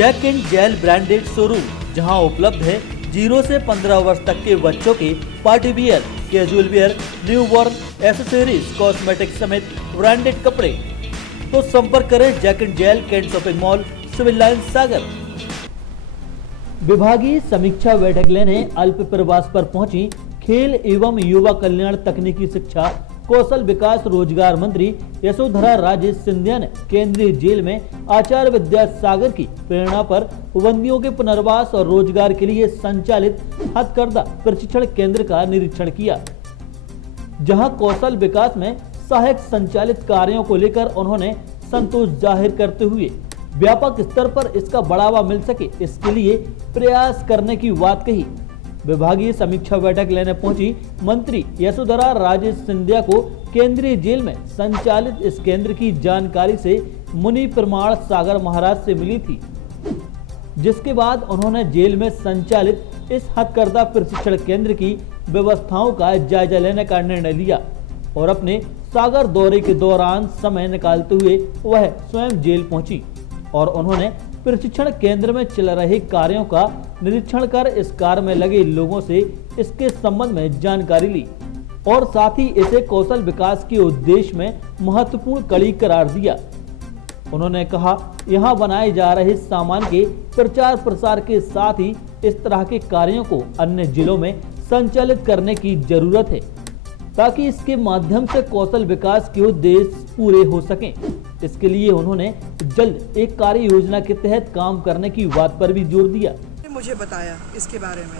Jack and Jill branded showroom, जहां उपलब्ध है 0 से 15 वर्ष तक के बच्चों के party wear, casual wear, new born, accessories, cosmetic समेत ब्रांडेड कपड़े। तो संपर्क करें Jack and Jill, cantt shopping mall, civil line, Sagar. विभागीय समीक्षा बैठक लेने अल्प प्रवास पर पहुंची खेल एवं युवा कल्याण, तकनीकी शिक्षा, कौशल विकास, रोजगार मंत्री यशोधरा राजे सिंधिया ने केंद्रीय जेल में आचार्य विद्यासागर की प्रेरणा पर बंदियों के पुनर्वास और रोजगार के लिए संचालित हथकरघा प्रशिक्षण केंद्र का निरीक्षण किया, जहां कौशल विकास में सहायक संचालित कार्यों को लेकर उन्होंने संतोष जाहिर करते हुए व्यापक स्तर पर इसका बढ़ावा मिल सके, इसके लिए प्रयास करने की बात कही। विभागीय समीक्षा बैठक लेने पहुंची मंत्री यशोधरा राजे सिंधिया को केंद्रीय जेल में संचालित इस केंद्र की जानकारी से मुनि प्रमाण सागर महाराज से मिली थी, जिसके बाद उन्होंने जेल में संचालित इस हथकरघा प्रशिक्षण केंद्र की व्यवस्थाओं का जायजा लेने का निर्णय लिया और अपने सागर दौरे के दौरान समय निकालते हुए वह स्वयं जेल पहुंची और उन्होंने प्रशिक्षण केंद्र में चल रहे कार्यों का निरीक्षण कर इस कार्य में लगे लोगों से इसके संबंध में जानकारी ली और साथ ही इसे कौशल विकास के उद्देश्य में महत्वपूर्ण कड़ी करार दिया। उन्होंने कहा, यहाँ बनाए जा रहे सामान के प्रचार प्रसार के साथ ही इस तरह के कार्यों को अन्य जिलों में संचालित करने की जरूरत है, ताकि इसके माध्यम से कौशल विकास के उद्देश्य पूरे हो सकें। इसके लिए उन्होंने जल्द एक कार्य योजना के तहत काम करने की बात पर भी जोर दिया। मुझे बताया इसके बारे में,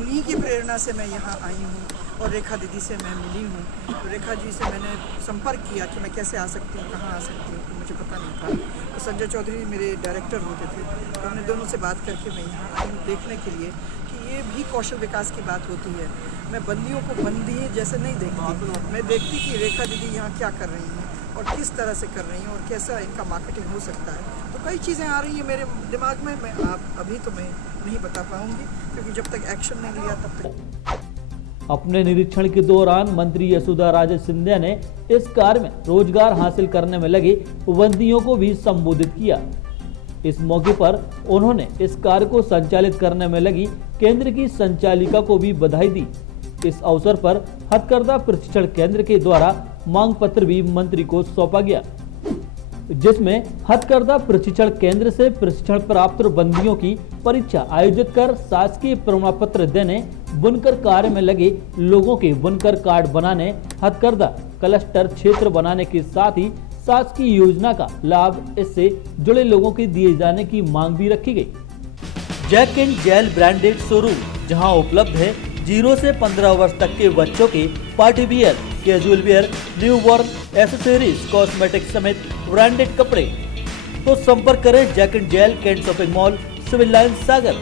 उन्हीं की प्रेरणा से मैं यहाँ आई हूँ और रेखा दीदी से मैं मिली हूँ। तो रेखा जी से मैंने संपर्क किया कि मैं कैसे आ सकती हूँ, कहाँ आ सकती हूँ, तो मुझे पता नहीं था। तो संजय चौधरी मेरे डायरेक्टर होते थे, तो हमने दोनों से बात करके मैं यहाँ आई हूँ देखने के लिए कि ये भी कौशल विकास की बात होती है। मैं बंदियों को बंदी जैसे नहीं देखती, मैं देखती कि रेखा दीदी यहाँ क्या कर रही हैं और किस तरह से कर रही हैं और कैसा इनका मार्केटिंग हो सकता है। तो कई चीज़ें आ रही हैं मेरे दिमाग में, मैं अभी तो मैं नहीं बता पाऊंगी क्योंकि जब तक एक्शन नहीं लिया तब तक। अपने निरीक्षण के दौरान मंत्री यशोधरा राजे सिंधिया ने इस कार्य में रोजगार हासिल करने में लगे बंदियों को भी संबोधित किया। इस मौके पर उन्होंने इस कार्य को संचालित करने में लगी केंद्र की संचालिका को भी बधाई दी। इस अवसर पर हथकरघा प्रशिक्षण केंद्र के द्वारा मांग पत्र भी मंत्री को सौंपा गया, जिसमें हथकरघा प्रशिक्षण केंद्र से प्रशिक्षण प्राप्त बंदियों की परीक्षा आयोजित कर शासकीय प्रमाण पत्र देने, बुनकर कार्य में लगे लोगों के बुनकर कार्ड बनाने, हथकरघा क्लस्टर क्षेत्र बनाने के साथ ही शासकीय योजना का लाभ इससे जुड़े लोगों के दिए जाने की मांग भी रखी गई। Jack and Jill branded showroom, जहां उपलब्ध है 0 से 15 वर्ष तक के बच्चों के party wear, casual wear, new born, accessories, cosmetic समेत ब्रांडेड कपड़े। तो संपर्क करें Jack and Jill, cantt shopping mall, civil line, Sagar.